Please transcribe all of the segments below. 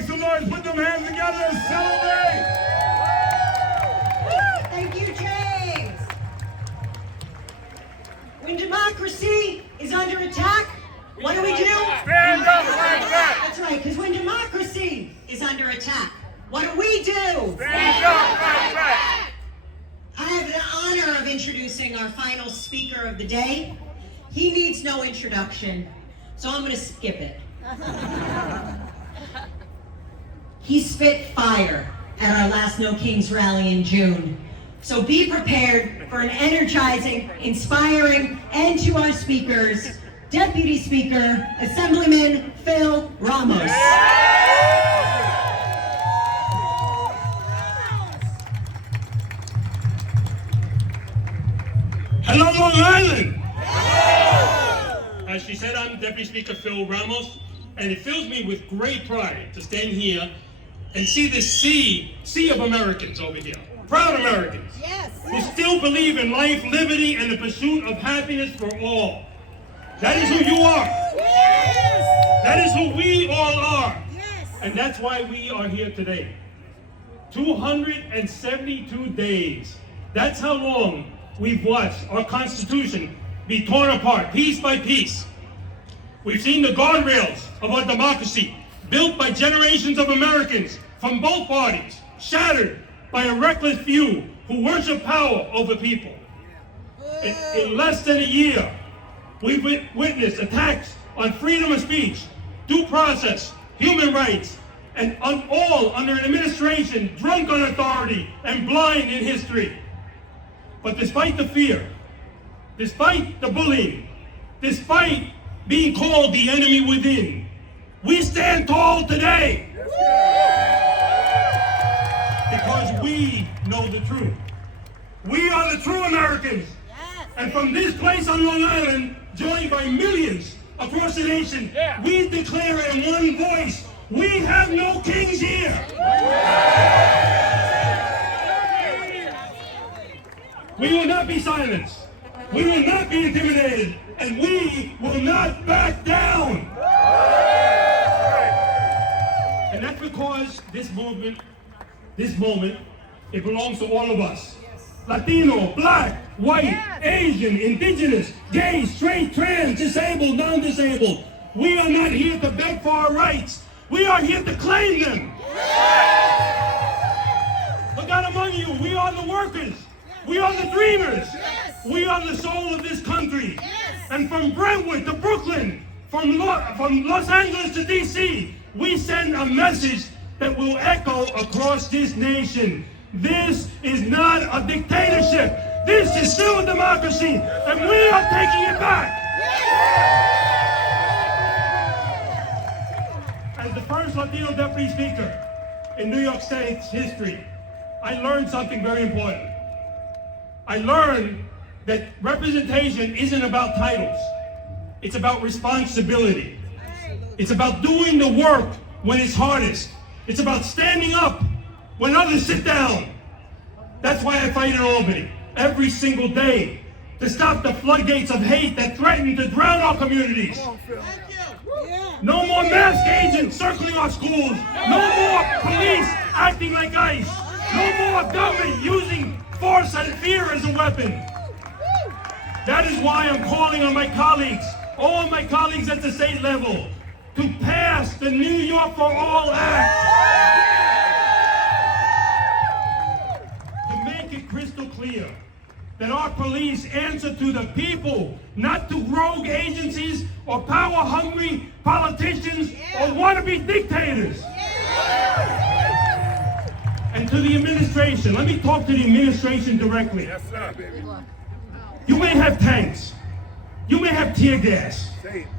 make some noise, put them hands together and celebrate! Thank you, James. When democracy is under attack, what do we do? Stand up, fight back! That's right, because when democracy is under attack, what do we do? Stand up, fight back! I have the honor of introducing our final speaker of the day. He needs no introduction, so I'm going to skip it. He spit fire at our last No Kings rally in June. So be prepared for an energizing, inspiring end to our speakers, Deputy Speaker, Assemblyman Phil Ramos. Hello, Long Island! As she said, I'm Deputy Speaker Phil Ramos, and it fills me with great pride to stand here and see this sea of Americans over here. Proud Americans. Yes. Who still believe in life, liberty, and the pursuit of happiness for all. That is who you are. Yes. That is who we all are. Yes. And that's why we are here today. 272 days. That's how long we've watched our Constitution be torn apart, piece by piece. We've seen the guardrails of our democracy, built by generations of Americans from both parties, shattered by a reckless few who worship power over people. In less than a year, we've witnessed attacks on freedom of speech, due process, human rights, and all under an administration drunk on authority and blind in history. But despite the fear, despite the bullying, despite being called the enemy within, we stand tall today. Because we know the truth. We are the true Americans. And from this place on Long Island, joined by millions across the nation, we declare in one voice, we have no kings here. We will not be silenced. We will not be intimidated. And we will not back down. And that's because this moment, it belongs to all of us. Latino, black, white, Asian, indigenous, gay, straight, trans, disabled, non-disabled. We are not here to beg for our rights. We are here to claim them. Look out among you. We are the workers. We are the dreamers. We are the soul of this country. And from Brentwood to Brooklyn, from Los Angeles to DC, we send a message that will echo across this nation. This is not a dictatorship. This is still a democracy, and we are taking it back. As the first Latino Deputy Speaker in New York State's history, I learned something very important. I learned that representation isn't about titles. It's about responsibility. It's about doing the work when it's hardest. It's about standing up when others sit down. That's why I fight in Albany every single day to stop the floodgates of hate that threaten to drown our communities. No more masked agents circling our schools. No more police acting like ICE. No more government using force and fear as a weapon. That is why I'm calling on my colleagues, all my colleagues at the state level, to pass the New York for All Act. To make it crystal clear that our police answer to the people, not to rogue agencies or power-hungry politicians or wannabe dictators. And to the administration, let me talk to the administration directly. Yes, sir, baby. You may have tanks. You may have tear gas.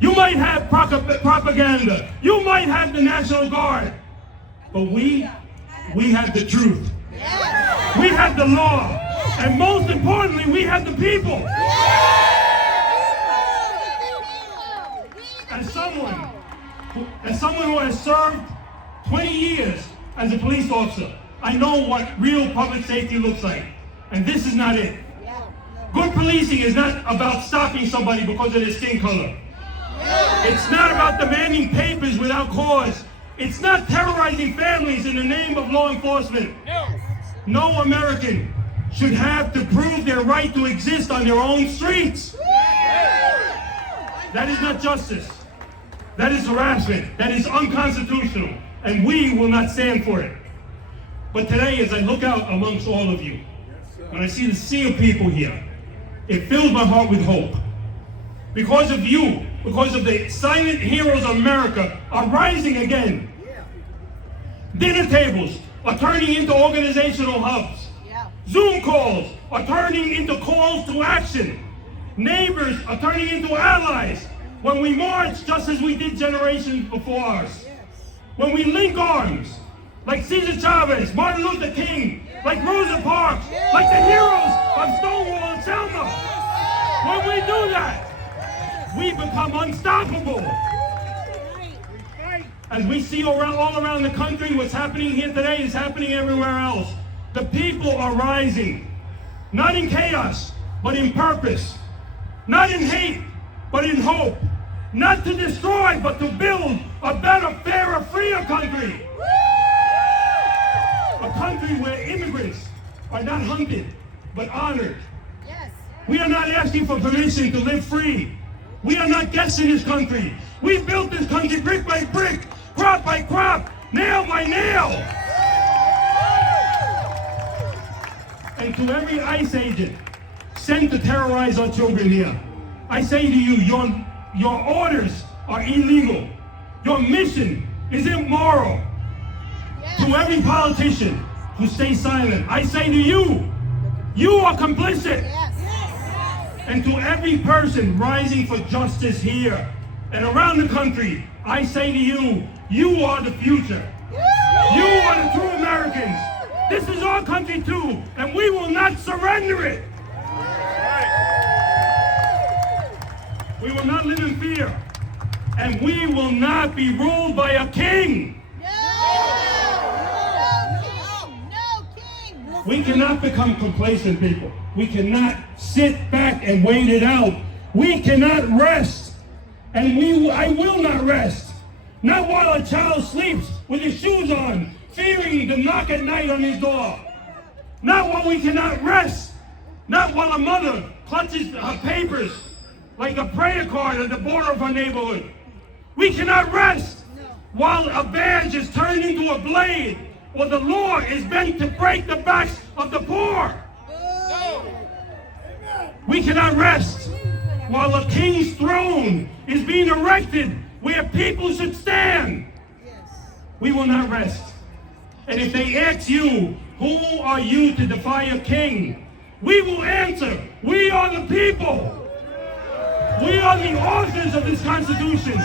You might have propaganda. You might have the National Guard. But we have the truth. We have the law. And most importantly, we have the people. As someone who has served 20 years as a police officer, I know what real public safety looks like. And this is not it. Good policing is not about stopping somebody because of their skin color. It's not about demanding papers without cause It's not terrorizing families in the name of law enforcement. No American should have to prove their right to exist on their own streets. That is not justice. That is harassment. That is unconstitutional. And we will not stand for it. But today, as I look out amongst all of you, when I see the sea of people here, it fills my heart with hope. Because of you, because of the silent heroes of America are rising again. Dinner tables are turning into organizational hubs. Zoom calls are turning into calls to action. Neighbors are turning into allies when we march just as we did generations before us. When we link arms, like Cesar Chavez, Martin Luther King, like Rosa Parks, like the heroes of Stonewall and Selma. When we do that, we become unstoppable. As we see all around the country, what's happening here today is happening everywhere else. The people are rising, not in chaos, but in purpose. Not in hate, but in hope. Not to destroy, but to build a better, fairer, freer country. A country where immigrants are not hunted, but honored. We are not asking for permission to live free. We are not guests in this country. We built this country brick by brick, crop by crop, nail by nail. And to every ICE agent sent to terrorize our children here, I say to you, your orders are illegal. Your mission is immoral. To every politician who stays silent, I say to you, you are complicit. And to every person rising for justice here and around the country, I say to you, you are the future. You are the true Americans. This is our country too, and we will not surrender it. We will not live in fear, and we will not be ruled by a king. We cannot become complacent people. We cannot sit back and wait it out. We cannot rest. And I will not rest. Not while a child sleeps with his shoes on, fearing the knock at night on his door. Not while we cannot rest. Not while a mother clutches her papers like a prayer card at the border of her neighborhood. We cannot rest while a badge is turned into a blade, or the law is meant to break the backs of the poor. We cannot rest while a king's throne is being erected where people should stand. We will not rest. And if they ask you, who are you to defy a king? We will answer, we are the people. We are the authors of this Constitution.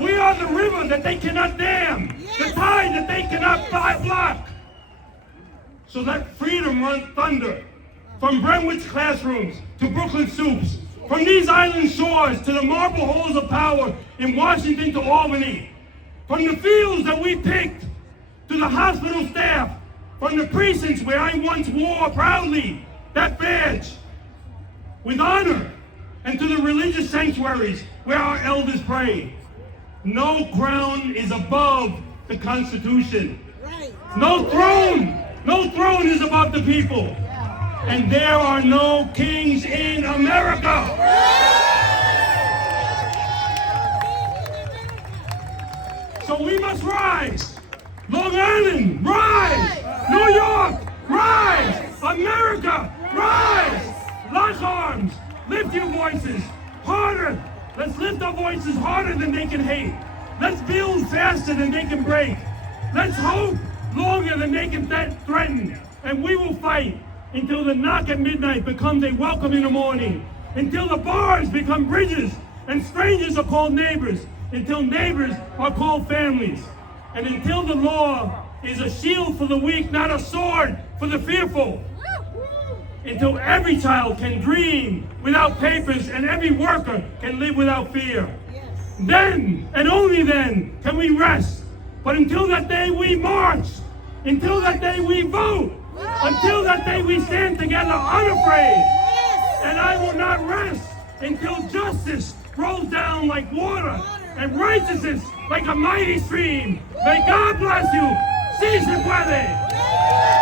We are the river that they cannot dam, the tide that they cannot block. So let freedom run thunder from Brentwood's classrooms to Brooklyn soups, from these island shores to the marble halls of power in Washington to Albany, from the fields that we picked to the hospital staff, from the precincts where I once wore proudly that badge with honor, and to the religious sanctuaries where our elders pray. No crown is above the Constitution. No throne is above the people. And there are no kings in America. So we must rise. Long Island, rise. New York, rise. America, rise. Lock arms. Lift your voices harder. Let's lift our voices harder than they can hate. Let's build faster than they can break. Let's hope longer than they can threaten. And we will fight until the knock at midnight becomes a welcome in the morning. Until the bars become bridges and strangers are called neighbors. Until neighbors are called families. And until the law is a shield for the weak, not a sword for the fearful. Until every child can dream without papers and every worker can live without fear. Then, and only then, can we rest. But until that day we march. Until that day we vote. Until that day we stand together unafraid. And I will not rest until justice rolls down like water and righteousness like a mighty stream. May God bless you. Sí se puede.